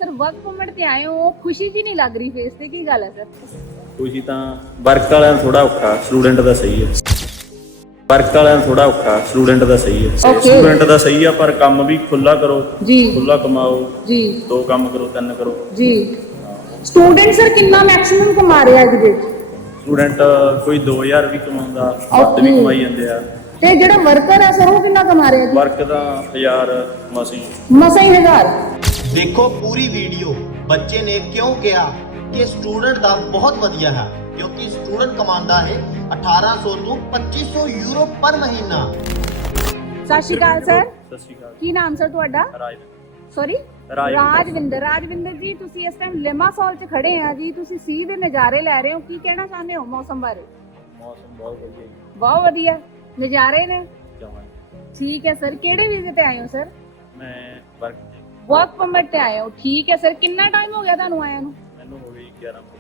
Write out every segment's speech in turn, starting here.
Sir work permit ਤੇ ਆਏ ਹੋ, ਖੁਸ਼ੀ ਜੀ ਨਹੀਂ ਲੱਗ ਰਹੀ ਫੇਸ ਤੇ, ਕੀ ਗੱਲ ਹੈ ਸਰ? ਖੁਸ਼ੀ ਤਾਂ ਵਰਕ ਵਾਲਿਆਂ ਨੂੰ ਥੋੜਾ ਔਖਾ, ਸਟੂਡੈਂਟ ਦਾ ਸਹੀ ਹੈ। ਵਰਕ ਵਾਲਿਆਂ ਨੂੰ ਥੋੜਾ ਔਖਾ, ਸਟੂਡੈਂਟ ਦਾ ਸਹੀ ਹੈ। ਸਟੂਡੈਂਟ ਦਾ ਸਹੀ ਆ, ਪਰ ਕੰਮ ਵੀ ਖੁੱਲਾ ਕਰੋ ਜੀ, ਖੁੱਲਾ ਕਮਾਓ ਜੀ, 2 ਕੰਮ ਕਰੋ 3 ਕਰੋ ਜੀ। ਸਟੂਡੈਂਟ ਸਰ ਕਿੰਨਾ ਮੈਕਸਿਮਮ ਕਮਾ ਰਿਹਾ ਅੱਜ ਦੇ? ਸਟੂਡੈਂਟ ਕੋਈ 2000 ਵੀ ਕਮਾਉਂਦਾ, ਵੱਧ ਵੀ ਕਮਾਈ ਜਾਂਦੇ ਆ। ਤੇ ਜਿਹੜਾ ਵਰਕਰ ਹੈ ਸਰ ਉਹ ਕਿੰਨਾ ਕਮਾ ਰਿਹਾ ਜੀ? ਵਰਕ ਦਾ 1000 ਮਸੀਂ ਮਸਾਂ ਹੀ 1000। ਦੇਖੋ ਪੂਰੀ ਵੀਡੀਓ। ਬੱਚੇ ਨੇ ਕਿਉਂ ਕਿਹਾ ਕਿ ਸਟੂਡੈਂਟ ਦਾ ਬਹੁਤ ਵਧੀਆ ਹੈ, ਕਿਉਂਕਿ ਸਟੂਡੈਂਟ ਕਮਾਉਂਦਾ ਹੈ 1800 ਤੋਂ 2500 ਯੂਰੋ ਪਰ ਮਹੀਨਾ। ਸਤਿ ਸ਼੍ਰੀ ਅਕਾਲ ਸਰ। ਸਤਿ ਸ਼੍ਰੀ ਅਕਾਲ। ਕੀ ਨਾਮ ਸਰ ਤੁਹਾਡਾ? ਸੌਰੀ, ਰਾਜਵਿੰਦਰ ਜੀ। ਤੁਸੀਂ ਇਸ ਟਾਈਮ ਲਿਮਾਸੋਲ 'ਚ ਖੜੇ ਆ ਜੀ, ਤੁਸੀਂ ਸੀ ਦੇ ਨਜ਼ਾਰੇ ਲੈ ਰਹੇ ਹੋ, ਕੀ ਕਹਿਣਾ ਚਾਹੁੰਦੇ ਹੋ ਮੌਸਮ ਬਾਰੇ? ਮੌਸਮ ਬਹੁਤ ਵਧੀਆ ਜੀ। ਬਹੁਤ ਵਧੀਆ ਨਜ਼ਾਰੇ ਨੇ। ਜਾਵਾਂਗੇ। ਠੀਕ ਹੈ ਸਰ, ਕਿਹੜੇ ਵੀਜ਼ੇ ਤੇ ਆਏ ਹੋ ਸਰ? ਮੈਂ ਵਰਕ ਪਰਮਿਟ ਤੇ ਆਏ ਹੋ, ਠੀਕ ਹੈ ਸਰ। ਕਿੰਨਾ ਟਾਈਮ ਹੋ ਗਿਆ ਤੁਹਾਨੂੰ ਆਇਆ ਨੂੰ? ਮੈਨੂੰ ਹੋ ਗਈ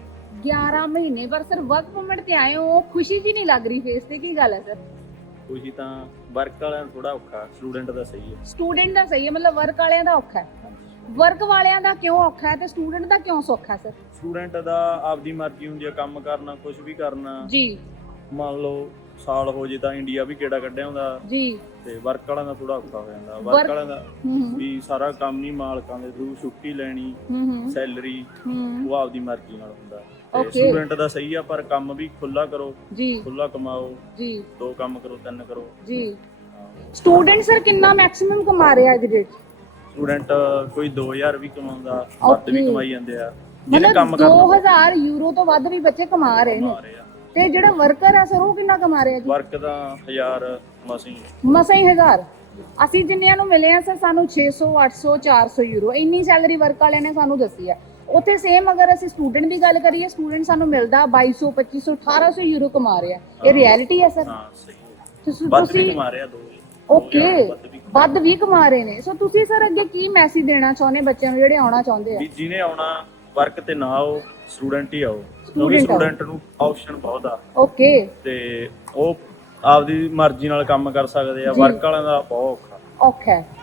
11 ਮਹੀਨੇ। ਪਰ ਸਰ ਵਰਕ ਪਰਮਿਟ ਤੇ ਆਏ ਹੋ, ਖੁਸ਼ੀ ਜੀ ਨਹੀਂ ਲੱਗ ਰਹੀ ਫੇਸ ਤੇ, ਕੀ ਗੱਲ ਹੈ ਸਰ? ਖੁਸ਼ੀ ਤਾਂ ਵਰਕ ਵਾਲਿਆਂ ਨੂੰ ਥੋੜਾ ਔਖਾ, ਸਟੂਡੈਂਟ ਦਾ ਸਹੀ ਹੈ। ਸਟੂਡੈਂਟ ਦਾ ਸਹੀ ਹੈ, ਮਤਲਬ ਵਰਕ ਵਾਲਿਆਂ ਦਾ ਔਖਾ ਹੈ। ਵਰਕ ਵਾਲਿਆਂ ਦਾ ਕਿਉਂ ਔਖਾ ਹੈ ਤੇ ਸਟੂਡੈਂਟ ਦਾ ਕਿਉਂ ਸੌਖਾ ਸਰ? ਸਟੂਡੈਂਟ ਦਾ ਆਪਦੀ ਮਰਜ਼ੀ ਹੁੰਦੀ ਹੈ, ਕੰਮ ਕਰਨਾ, ਕੁਝ ਵੀ ਕਰਨਾ ਜੀ। ਮੰਨ ਲਓ ਸਾਲ ਹੋ ਜੇ ਤਾਂ ਇੰਡੀਆ ਵੀ ਕਿਹੜਾ ਕੱਢਿਆ ਹੁੰਦਾ ਜੀ। ਤੇ ਵਰਕ ਵਾਲਿਆਂ ਦਾ ਥੋੜਾ ਔਖਾ ਹੋ ਜਾਂਦਾ। ਵਰਕ ਵਾਲਿਆਂ ਦਾ ਵੀ ਸਾਰਾ ਕੰਮ ਨਹੀਂ, ਮਾਲਕਾਂ ਦੇ ਥਰੂ ਛੁੱਟੀ ਲੈਣੀ, ਸੈਲਰੀ ਉਹ ਆਪਦੀ ਮਰਜ਼ੀ ਨਾਲ ਹੁੰਦਾ। ਤੇ ਸਟੂਡੈਂਟ ਦਾ ਸਹੀ ਆ, ਪਰ ਕੰਮ ਵੀ ਖੁੱਲਾ ਕਰੋ ਜੀ, ਖੁੱਲਾ ਕਮਾਓ ਜੀ, 2 ਕੰਮ ਕਰੋ 3 ਕਰੋ ਜੀ। ਸਟੂਡੈਂਟ ਸਰ ਕਿੰਨਾ ਮੈਕਸਿਮਮ ਕਮਾ ਰਿਹਾ ਅੱਜ ਦੇ? ਸਟੂਡੈਂਟ ਕੋਈ 2000 ਵੀ ਕਮਾਉਂਦਾ, ਵੱਧ ਵੀ ਕਮਾਈ ਜਾਂਦੇ ਆ। ਜਿਹਨੇ ਕੰਮ ਕਰਨਾ 2000 ਯੂਰੋ ਤੋਂ ਵੱਧ ਵੀ ਬੱਚੇ ਕਮਾ ਰਹੇ ਨੇ। ਤੇ ਜਿਹੜਾ ਵਰਕਰ ਹੈ ਸਰ ਉਹ ਕਿੰਨਾ ਕਮਾ ਰਿਹਾ ਜੀ? ਵਰਕ ਦਾ 1000 ਮਸੀਂ ਹੀ 1000। ਅਸੀਂ ਜਿੰਨਿਆਂ ਨੂੰ ਮਿਲੇ ਆ ਸਰ, ਸਾਨੂੰ 600 800 400 ਯੂਰੋ ਇੰਨੀ ਸੈਲਰੀ ਵਰਕ ਵਾਲਿਆਂ ਨੇ ਸਾਨੂੰ ਦੱਸੀ ਹੈ। ਉੱਥੇ ਸੇਮ ਅਗਰ ਅਸੀਂ ਸਟੂਡੈਂਟ ਦੀ ਗੱਲ ਕਰੀਏ, ਸਟੂਡੈਂਟ ਸਾਨੂੰ ਮਿਲਦਾ 2200 2500 1800 ਯੂਰੋ ਕਮਾ ਰਿਹਾ। ਇਹ ਰਿਐਲਿਟੀ ਹੈ ਸਰ? ਹਾਂ ਸਹੀ ਹੈ। ਵੱਧ ਵੀ ਕਮਾ ਰਿਹਾ 2। ਓਕੇ, ਵੱਧ ਵੀ ਕਮਾ ਰਹੇ ਨੇ। ਸੋ ਤੁਸੀਂ ਸਰ ਅੱਗੇ ਕੀ ਮੈਸੇਜ ਦੇਣਾ ਚਾਹੁੰਦੇ ਬੱਚਿਆਂ ਨੂੰ ਜਿਹੜੇ ਆਉਣਾ ਚਾਹੁੰਦੇ ਆ? ਵੀ ਜਿਹਨੇ ਆਉਣਾ ਵਰਕ ਤੇ ਨਾ ਆਓ, ਸਟੂਡੈਂਟ ਹੀ ਆਓ, ਕਿਉਂਕਿ ਸਟੂਡੈਂਟ ਨੂੰ ਆਪਸ਼ਨ ਬਹੁਤ ਆ। ਓਕੇ। ਤੇ ਉਹ ਆਪਦੀ ਮਰਜ਼ੀ ਨਾਲ ਕੰਮ ਕਰ ਸਕਦੇ ਆ। ਵਰਕ ਵਾਲਿਆਂ ਦਾ ਬਹੁਤ ਔਖਾ ਹੈ।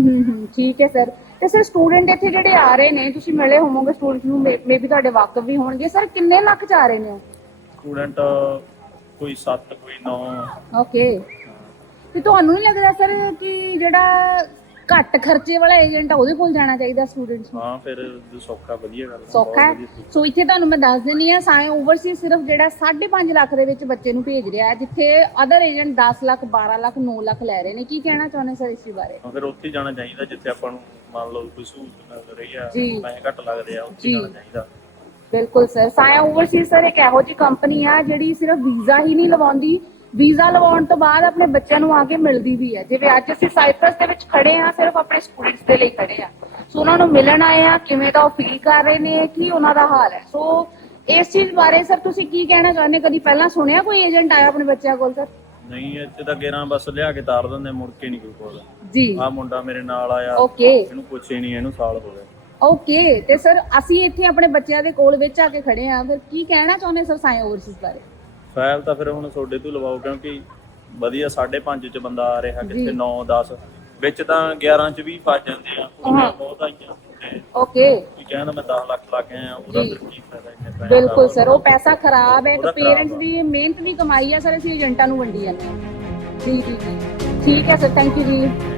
ਠੀਕ ਹੈ ਸਰ। ਤੇ ਸਰ ਸਟੂਡੈਂਟ ਇੱਥੇ ਜਿਹੜੇ ਆ ਰਹੇ ਨੇ, ਤੁਸੀਂ ਮਿਲੇ ਹੋਵੋਗੇ ਸਟੂਡੈਂਟ ਨੂੰ, ਮੇਬੀ ਤੁਹਾਡੇ ਵਾਕਫ ਵੀ ਹੋਣਗੇ ਸਰ, ਕਿੰਨੇ ਲੱਖ ਚ ਆ ਰਹੇ ਨੇ ਸਟੂਡੈਂਟ? ਕੋਈ 7 ਕੋਈ 9। ਓਕੇ। ਤੇ ਤੁਹਾਨੂੰ ਨਹੀਂ ਲੱਗਦਾ ਸਰ ਕਿ ਜਿਹੜਾ ਘੱਟ ਖਰਚੇ ਵਾਲਾ ਏਜੰਟ ਆ ਉਹਦੇ ਕੋਲ ਜਾਣਾ ਚਾਹੀਦਾ ਸਟੂਡੈਂਟਸ ਨੂੰ? ਹਾਂ, ਫਿਰ ਸੌਖਾ ਵਧੀਆ ਗੱਲ ਸੌਖਾ ਹੈ। ਸੋ ਇੱਥੇ ਤੁਹਾਨੂੰ ਮੈਂ ਦੱਸ ਦਿੰਦੀ ਆ, ਸਾਇੰ ਓਵਰਸੀਜ਼ ਸਿਰਫ ਜਿਹੜਾ 5.5 ਲੱਖ ਦੇ ਵਿੱਚ ਬੱਚੇ ਨੂੰ ਭੇਜ ਰਿਹਾ ਹੈ, ਜਿੱਥੇ ਅਦਰ ਏਜੰਟ 10 ਲੱਖ 12 ਲੱਖ 9 ਲੱਖ ਲੈ ਰਹੇ ਨੇ। ਕੀ ਕਹਿਣਾ ਚਾਹੁੰਦੇ ਸਰ ਇਸ ਬਾਰੇ? ਫਿਰ ਉੱਥੇ ਜਾਣਾ ਚਾਹੀਦਾ ਜਿੱਥੇ ਆਪਾਂ ਨੂੰ ਮੰਨ ਲਓ ਕੋਈ ਸਹੂਲਤ ਮਿਲ ਰਹੀ ਆ, ਪੈਸੇ ਘੱਟ ਲੱਗਦੇ ਆ, ਉੱਥੇ ਜਾਣਾ ਚਾਹੀਦਾ। ਬਿਲਕੁਲ ਸਰ। ਸਾਇੰ ਓਵਰਸੀਜ਼ ਸਰ ਇੱਕ ਇਹੋ ਜਿਹੀ ਕੰਪਨੀ ਆ ਜਿਹੜੀ ਸਿਰਫ ਵੀਜ਼ਾ ਹੀ ਨਹੀਂ ਲਵਾਉਂਦੀ, ਵੀਜ਼ਾ ਲਵਾਉਣ ਤੋਂ ਬਾਅਦ ਆਪਣੇ ਬੱਚਿਆਂ ਨੂੰ ਆ ਕੇ ਮਿਲਦੀ ਵੀ ਹੈ। ਜਿਵੇਂ ਅੱਜ ਅਸੀਂ ਸਾਈਪਰਸ ਦੇ ਵਿੱਚ ਖੜੇ ਆ, ਸਿਰਫ ਆਪਣੇ ਸਟੂਡੈਂਟਸ ਦੇ ਲਈ ਖੜੇ ਆ। ਸੋ ਉਹਨਾਂ ਨੂੰ ਮਿਲਣ ਆਏ ਆ, ਕਿਵੇਂ ਦਾ ਉਹ ਫੀਲ ਕਰ ਰਹੇ ਨੇ, ਕੀ ਉਹਨਾਂ ਦਾ ਹਾਲ ਹੈ। ਸੋ ਇਸ ਚੀਜ਼ ਬਾਰੇ ਸਰ ਤੁਸੀਂ ਕੀ ਕਹਿਣਾ ਚਾਹੁੰਦੇ? ਕਦੀ ਪਹਿਲਾਂ ਸੁਣਿਆ ਕੋਈ ਏਜੰਟ ਆਇਆ ਆਪਣੇ ਬੱਚਿਆਂ ਕੋਲ ਸਰ? ਨਹੀਂ, ਇੱਥੇ ਤਾਂ ਗੇਰਾਂ ਬਸ ਲਿਆ ਕੇ ਤਾਰ ਦਿੰਦੇ, ਮੁੜ ਕੇ ਨਹੀਂ ਕੋਈ ਕੋਲ। ਜੀ। ਆਹ ਮੁੰਡਾ ਮੇਰੇ ਨਾਲ ਆਇਆ, ਓਕੇ, ਇਹਨੂੰ ਪੁੱਛੇ ਨਹੀਂ, ਇਹਨੂੰ ਸਾਲ ਹੋ ਗਿਆ। ਓਕੇ। ਤੇ ਸਰ ਅਸੀਂ ਇੱਥੇ ਆਪਣੇ ਬੱਚਿਆਂ ਦੇ ਕੋਲ ਵਿੱਚ ਆ ਕੇ ਖੜੇ ਆ, ਫਿਰ ਕੀ ਕਹਿਣਾ ਚਾਹੁੰਦੇ ਸਰ ਸਾਇੰ ਓਵਰਸੀਜ਼ ਬਾਰੇ? ਫਾਈਲ ਤਾਂ ਫਿਰ ਹੁਣ ਤੁਹਾਡੇ ਤੋਂ ਲਵਾਓ, ਕਿਉਂਕਿ ਵਧੀਆ 5.5 ਚ ਬੰਦਾ ਆ ਰਿਹਾ, ਕਿਤੇ 9 10 ਵਿੱਚ ਤਾਂ 11 ਚ ਵੀ ਫਸ ਜਾਂਦੇ ਆ। ਬਹੁਤ ਆਈਆਂ। ਓਕੇ। ਕੀ ਕਹਿੰਦਾ ਮੈਂ 10 ਲੱਖ ਲਾ ਕੇ ਆਇਆ, ਉਹਦਾ ਫਿਰ ਕੀ ਫਾਇਦਾ ਇੰਨੇ ਪੈਸੇ? ਬਿਲਕੁਲ ਸਰ, ਉਹ ਪੈਸਾ ਖਰਾਬ ਹੈ। ਇੱਕ ਪੇਰੈਂਟਸ ਦੀ ਮਿਹਨਤ ਦੀ ਕਮਾਈ ਹੈ ਸਰ, ਅਸੀਂ ਏਜੰਟਾਂ ਨੂੰ ਵੰਡੀ ਜਾਂਦੇ ਹਾਂ। ਜੀ ਜੀ ਜੀ, ਠੀਕ ਹੈ ਸਰ, ਥੈਂਕ ਯੂ ਜੀ।